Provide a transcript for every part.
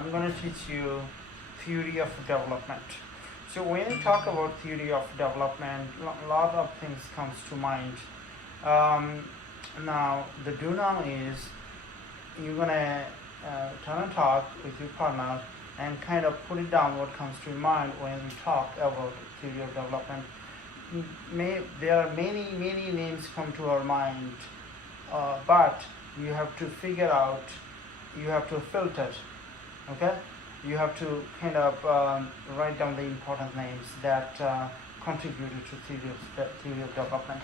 I'm going to teach you theory of development. So when you talk about theory of development, a lot of things comes to mind. Now the do now is you're gonna turn and talk with your partner and kind of put it down what comes to your mind when we talk about theory of development. There are many names come to our mind, but you have to figure out, you have to filter, okay? You have to kind of write down the important names that contributed to theory of development.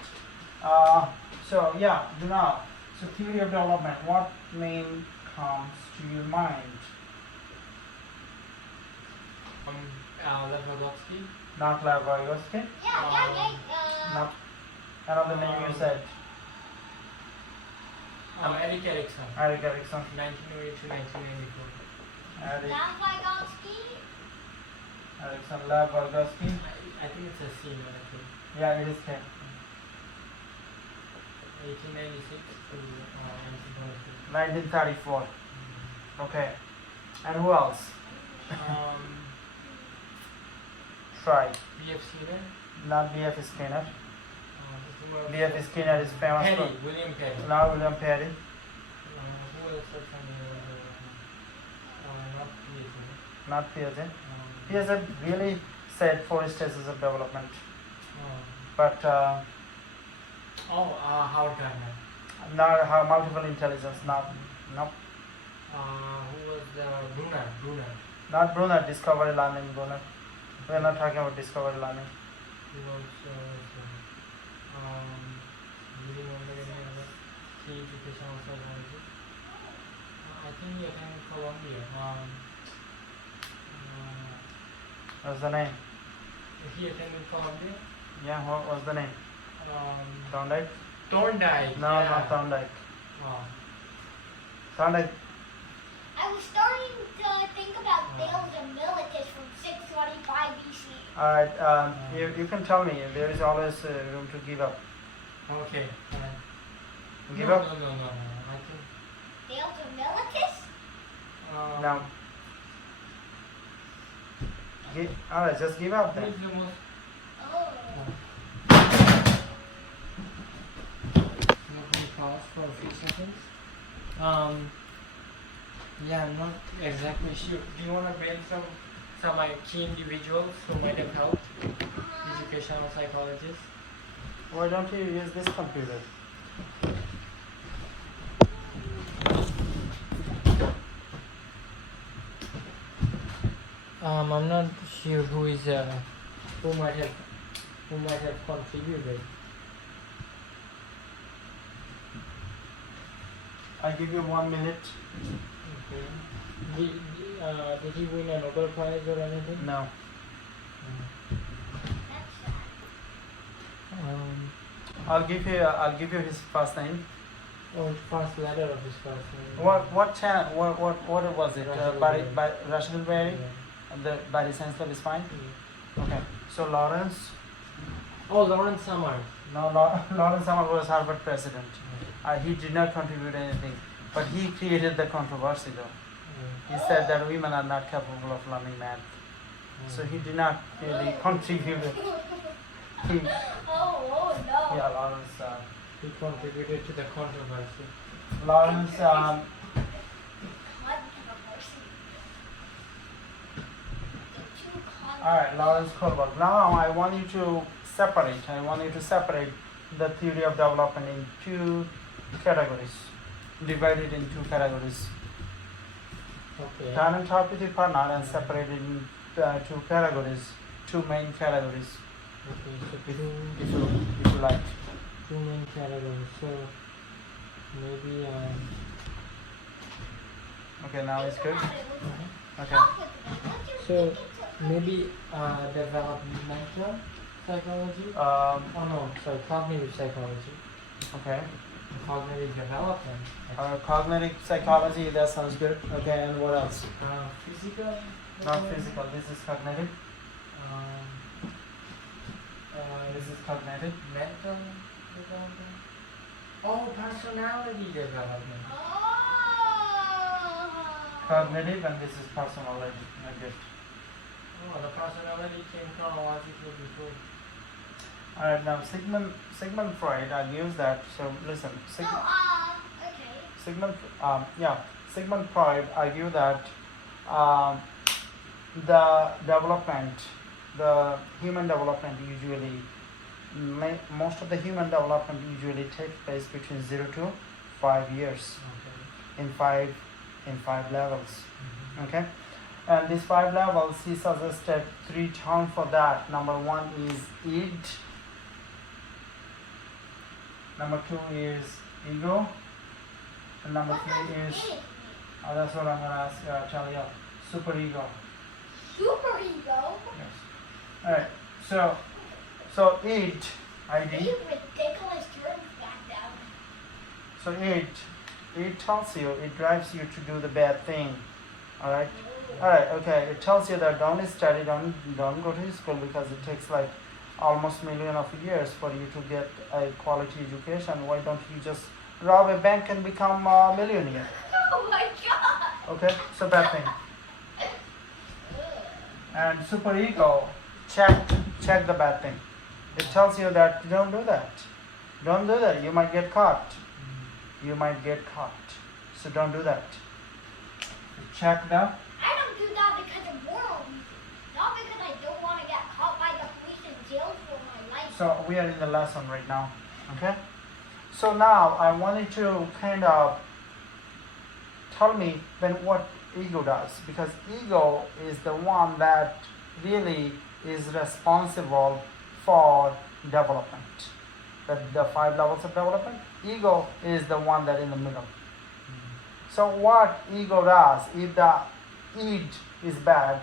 So yeah, do now. So theory of development, what name comes to your mind? Lev Vygotsky. Not Lev Vygotsky? Not another name you said. Erik Erikson. Erik Erikson. 1982, 1994. Erik Vygotsky? Erikson, Lev Vygotsky. I think it's a C, I think. Yeah, it is K. 1896 to 1934. Okay. And who else? 1934. Try. B.F. Skinner. Not B.F. Skinner. Who B.F. Skinner is famous Perry, for. William Perry. Not William Perry. Who else was not Piaget. Not Piaget. Piaget really said 4 stages of development. But Howard Gardner. not how multiple intelligence. Not. Nope. Who was Brunner? Not Brunner. Discovery learning. Brunner. We are not talking about discovery learning. He was educational psychology. I think he attended Columbia. What's the name? He attended Columbia. Yeah. What was the name? Thorndike. Thorndike. No, yeah. not Thorndike. Oh. Thorndike. I was starting to think about Thales and Miletus from 625 BC. All right. You can tell me. There is always room to give up. Okay. Give no, up. No. I think. Thales and Miletus? No. All right. Just give up Who then. is the most? Oh. Let me pause for a few seconds. Yeah, I'm not exactly sure. Do you want to bring some key individuals who might have helped? Educational psychologists. Why don't you use this computer? I'm not sure who might have contributed. I'll give you 1 minute. Okay. Did he win a Nobel Prize or anything? No. That's sad. I'll give you his first name. Oh, first letter of his first name. What was it? Russell Barry, Berry. Russell Berry. Yeah. The Barry Science Lab is fine. Yeah. Okay. So Lawrence. Oh, Lawrence Summers. No, Lawrence Summers was Harvard president. He did not contribute anything, but he created the controversy though. He said that women are not capable of learning math. So he did not really contribute. He, Oh no. yeah, Lawrence. He contributed to the controversy. Lawrence. Controversy. All right, Lawrence Kohlberg. Now I want you to separate. The theory of development in 2 categories. Divide it in 2 categories. Okay. Turn and talk with your partner and separate it in 2 categories, 2 main categories. Okay. So If you like. 2 main categories. So maybe Okay, now it's good. Okay. so maybe developmental psychology. Um, Cognitive psychology. okay. Cognitive development. Cognitive psychology. That sounds good. Okay, and what else? Physical. Not physical. This is cognitive. This is cognitive. Mental development. Oh, personality development. Oh. cognitive, and this is personality. I guess. Oh, the personality came chronologically before. All right, now Sigmund Freud argues that. So listen, So, okay. Sigmund Freud argued that the development, the human development usually, most of the human development usually takes place between 0 to 5 years Okay. in five levels. Mm-hmm. Okay, and these 5 levels, he suggested 3 terms for that. Number 1 is id. Number 2 is ego, and number What 3 does is, it mean? that's what I'm gonna ask, tell you, superego. Superego? Yes. All right. So id, These id. ridiculous terms back down. So it tells you, it drives you to do the bad thing. All right. All right. Okay. It tells you that don't study, don't go to school because it takes like almost million of years for you to get a quality education. Why don't you just rob a bank and become a millionaire? Oh my god! Okay. So bad thing. And superego, check the bad thing. It tells you that don't do that. Don't do that. You might get caught. You might get caught. So don't do that. Check the. I don't do that because of moral reasons. Not because I don't want to get caught by the police and jailed for my life. So we are in the lesson right now. Okay. So now I wanted to kind of tell me then what ego does, because ego is the one that really is responsible for development. The 5 levels of development, ego is the one that in the middle. So what ego does, if the id is bad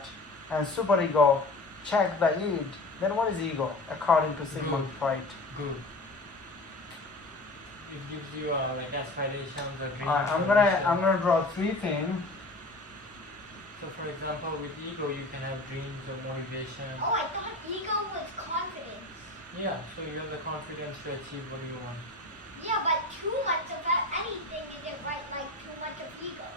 and superego check the id, then what is ego according to Sigmund Freud? Good. It gives you like aspirations or dreams. I'm or wishes. gonna draw 3 things. So for example, with ego you can have dreams or motivation. Oh, I thought ego was confidence. Yeah, so you have the confidence to achieve what you want. Yeah, but too much of anything isn't right, like too much of ego.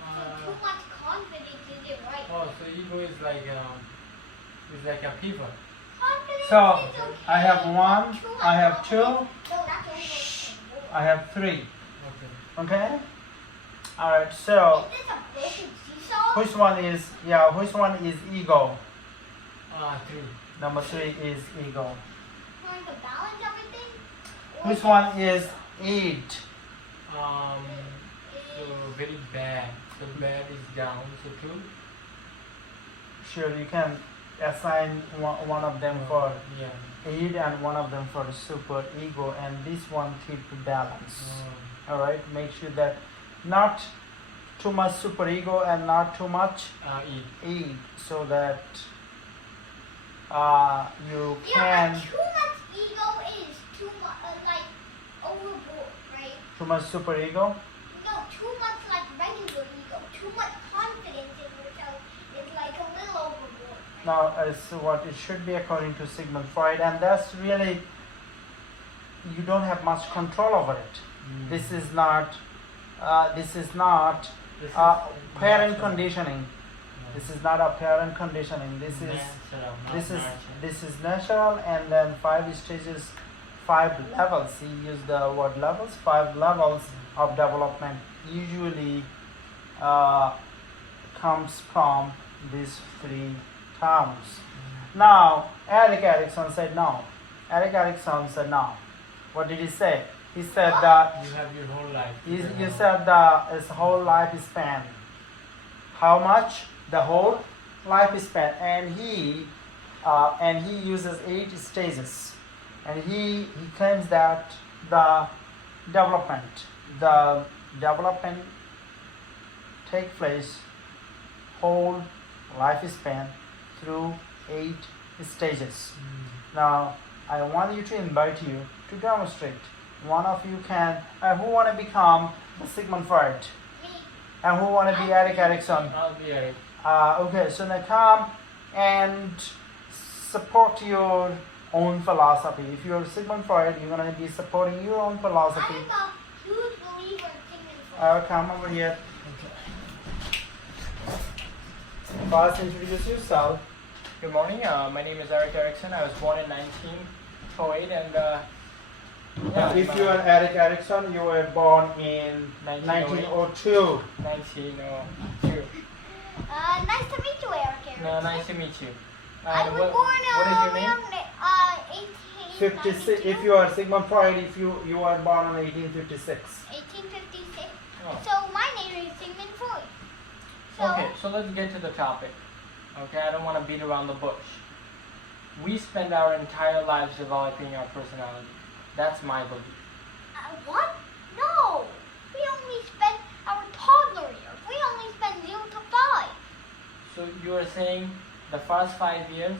So too much confidence isn't right. Oh, so ego is like a fever. Confidence So is okay. I have 1, Too much I have 2, confidence- No, that's only I have 3. Okay. Okay. All right. So Is this a broken seesaw? which one is ego? 3. Number 3 is ego. Trying to balance everything? Or Which one is id? So very bad. So bad is down. So 2. Sure, you can assign one of them for Yeah. id and one of them for super ego, and this one keep balance. All right. Make sure that not too much super ego and not too much E. id, so that you Yeah, can. but too much ego is too much, like, overboard, right? Too much super ego. No, too much like regular ego. Too much confidence in yourself is like a little overboard. Right? Now, as what it should be according to Sigmund Freud, and that's really, you don't have much control over it. This is not This is parent natural. conditioning. Yeah. This is not a parent conditioning. This is Natural, not this is nurture. this is natural, and then 5 stages, 5 levels. He used the word levels. 5 levels of development usually comes from these 3 terms. Now, Eric Erickson said no. Eric Erickson said no. What did he say? He said that You have your whole life. you said his whole lifespan. How much? The whole lifespan, and he uses 8 stages, and he claims that the development take place whole lifespan through 8 stages. Now, I want you to invite you to demonstrate. One of you can, who want to become Sigmund Freud, Me, and who want to be Eric Erickson. I'll be Eric. Okay, so now come and support your own philosophy. If you're Sigmund Freud, you're going to be supporting your own philosophy. I'm a huge believer in Sigmund Freud. Come over here. Okay. First, introduce yourself. Good morning. My name is Eric Erickson. I was born in 1908, and If you are Eric Erickson, you were born in 1902. 1902. 1902. Nice to meet you, Eric. No, nice to meet you. I was what born is your name? around 56. 1892. If you are Sigmund Freud, if you are born in 1856. 1856. Oh. So my name is Sigmund Freud. So Okay, so let's get to the topic. Okay, I don't want to beat around the bush. We spend our entire lives developing our personality. That's my belief. what? No. We only spend our toddler years. We only spend 0 to 5. So you are saying the first 5 years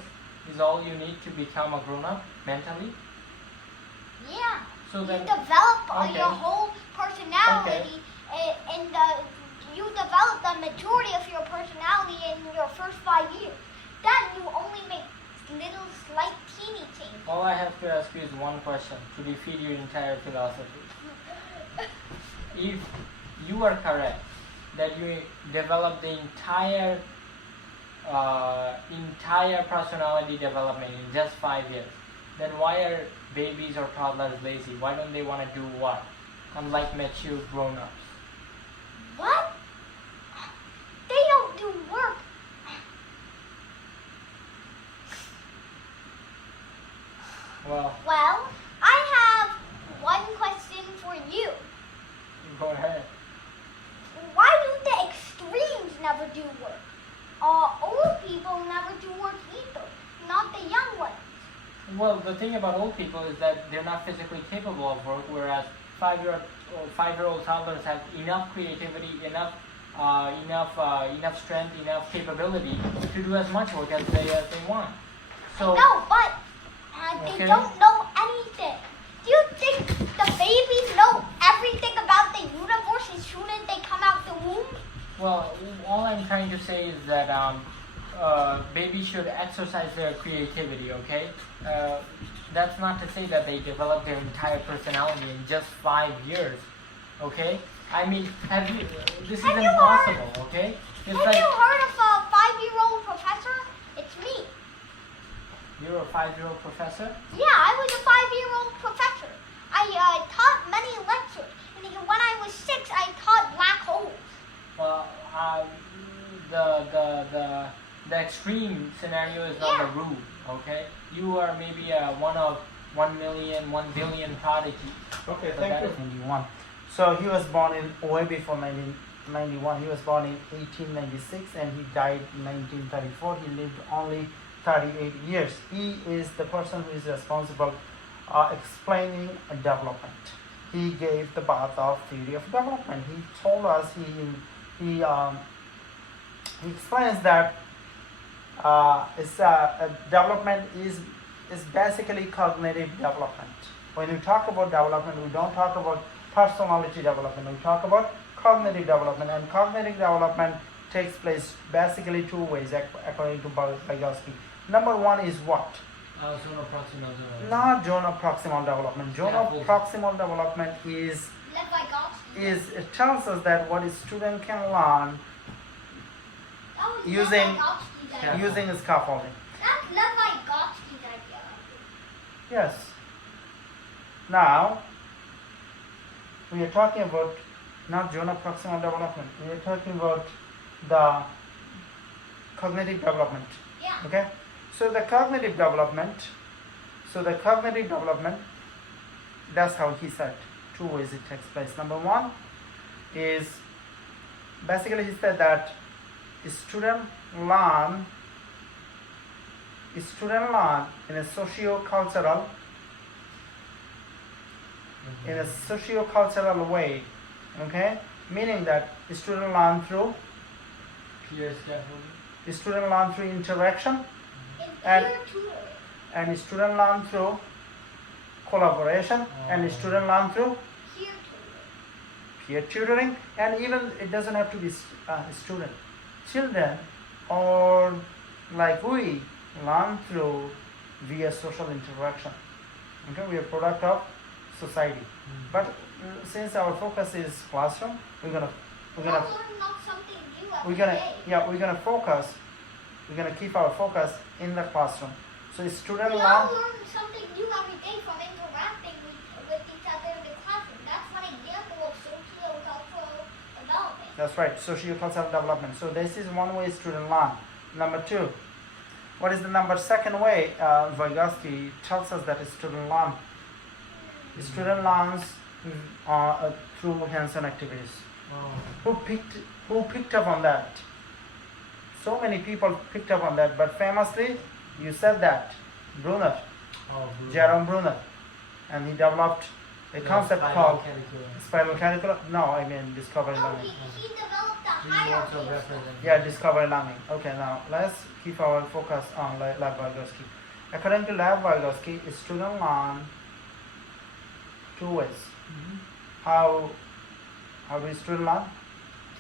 is all you need to become a grown-up mentally? Yeah. So You then, develop Okay. your whole personality, and you develop the majority of your personality in your first 5 years. Then you only make little slight teeny changes. all I have to ask you is one question to defeat your entire philosophy. If you are correct that you develop the entire personality development in just 5 years, then why are babies or toddlers lazy? Why don't they want to do what? Unlike mature grown-ups. What? They don't do work. Well, Well, I have one question for you. go ahead. Why do the extremes never do work? Old people never do work either, not the young ones. Well, the thing about old people is that they're not physically capable of work, whereas five-year-old toddlers have enough creativity, enough strength, enough capability to do as much work as they want. So No, but they Okay. don't know anything. Do you think the babies know everything about the universe as soon as they come out the womb? well, all I'm trying to say is that babies should exercise their creativity. Okay, that's not to say that they develop their entire personality in just 5 years. Okay, I mean, this is Have you impossible. Okay, it's Have like you heard of a 5-year-old professor? It's me. you're a 5-year-old professor. Yeah, I was a 5-year-old professor. I taught many lectures. And when I was 6, I taught black holes. Well, the extreme scenario is not the rule. Okay, you are maybe one of 1 million, 1 billion prodigy. Okay, So thank that you. is- 91. So he was born in way before 1991. He was born in 1896 and he died in 1934. He lived only 38 years. He is the person who is responsible explaining development. He gave the birth of theory of development. He told us he explains that development is basically cognitive development. When we talk about development, we don't talk about personality development. We talk about cognitive development, and cognitive development takes place basically 2 ways according to Vygotsky. Number 1 is what? Zonal proximal development. Not proximal development. Proximal development is Lev Vygotsky. it tells us that what a student can learn That was using- Lev Vygotsky's idea. Yeah. using scaffolding. That's Lev Vygotsky's idea. Yes. Now we are talking about not proximal development. We are talking about the cognitive development. Yeah. Okay. So the cognitive development. That's how he said. 2 ways it takes place. Number 1 is basically he said that student learn in a socio-cultural way, okay, meaning that student learn through Peer scaffolding. interaction, It's And- peer tutoring. and student learn through collaboration, and student learn through Peer tutoring. peer tutoring, and even it doesn't have to be student. Children or like we learn through via social interaction. Okay, we are product of society. But since our focus is classroom, we're gonna We're You gonna all learn not something new every we're gonna day. yeah we're gonna focus. We're gonna keep our focus in the classroom. So student We learn. all learn something new every day from interacting with each other in the classroom. That's one example of socio-cultural development. That's right, socio-cultural development. So this is one way student learn. Number two, what is the second way? Vygotsky tells us that student learn. The student learns through hands-on activities. Oh. Who picked up on that? So many people picked up on that, but famously, you said that Brunner, Oh, Jerome Brunner, and he developed a concept called spiral curriculum. No, I mean discovery No, learning. he developed a He also hierarchy. of represents. stuff. Yeah, discovery learning. Okay, now let's keep our focus on Lev Vygotsky. According to Lev Vygotsky, students learn two ways. Mhm. How do students learn?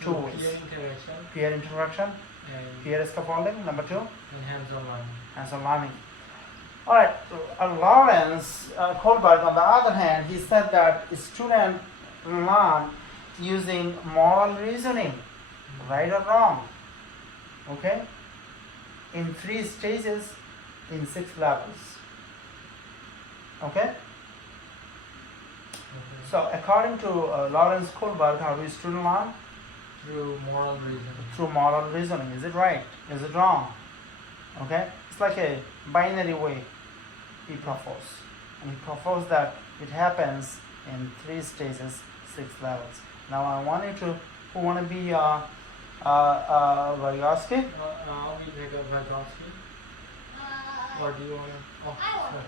Two Through ways. peer interaction Peer interaction, and, peer scaffolding. Number two, and hands-on learning. hands-on learning. All right, Lawrence Kohlberg, on the other hand, he said that students learn using moral reasoning, right or wrong. Okay, in 3 stages, in 6 levels. Okay. Okay. So according to Lawrence Kohlberg, how do students learn? Through moral reasoning. Through moral reasoning. Is it right? Is it wrong? Okay, it's like a binary way he proposed, and he proposed that it happens in 3 stages, 6 levels. Now I want you to, who want to be Vygotsky? I'll be Vygotsky. Or do you want to? Oh, I want sorry.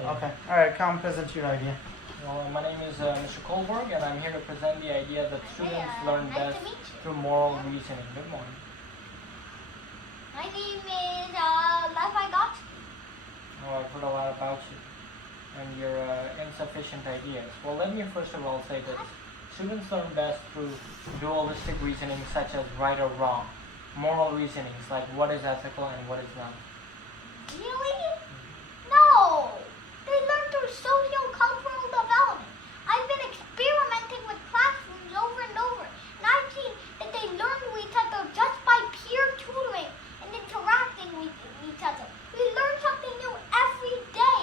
Yeah. Okay, all right, come present your idea. Well, my name is Mr. Kohlberg, and I'm here to present the idea that students learn nice best to meet you. through moral reasoning. Good morning. My name is Lev Vygotsky. Oh, I've heard a lot about you and your insufficient ideas. Well, let me first of all say this. Students learn best through dualistic reasoning such as right or wrong. Moral reasonings like what is ethical and what is not. Really? No. They learn through socio-cultural development. I've been experimenting with classrooms over and over, and I've seen that they learn to each other just by peer tutoring and interacting with each other. We learn something new every day.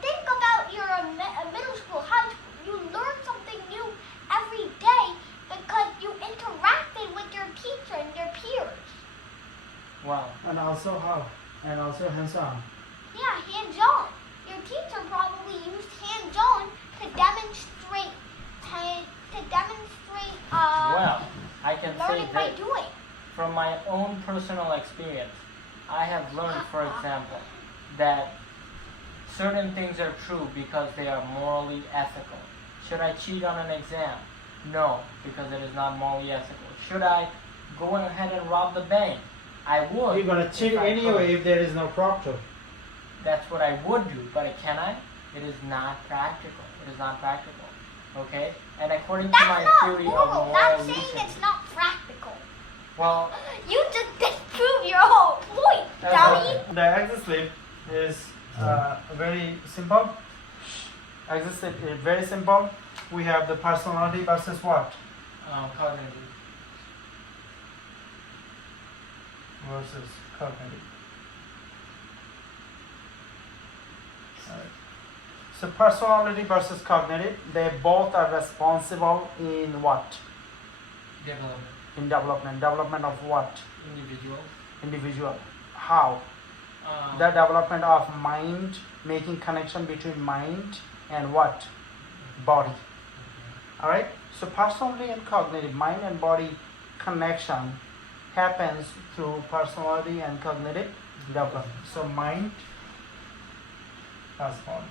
Think about your middle school, high school. You learn something new every day because you interacted with your teacher and your peers. Wow. And also how? And also hands-on. Yeah, hands-on. Your teacher probably used hands-on to demonstrate Well, I can say learning by that doing. from my own personal experience, I have learned, for example, that certain things are true because they are morally ethical. Should I cheat on an exam? No, because it is not morally ethical. Should I go ahead and rob the bank? I would. You're gonna cheat if I anyway could. if there is no proctor. That's what I would do, but can I? It is not practical. It is not practical. Okay? And according to That's my not theory of moral. moral That's saying reasoning, it's not practical. well, You just disproved your whole point, That's dummy. okay. The exit slip is very simple. Exit slip is very simple. We have the personality versus what? cognitive. Versus cognitive. Alright. So personality versus cognitive, they both are responsible in what? Development. In development. Development of what? Individual. Individual. How? The development of mind, making connection between mind and what? Body. Alright? So personality and cognitive, mind and body connection happens through personality and cognitive development. So mind plus body.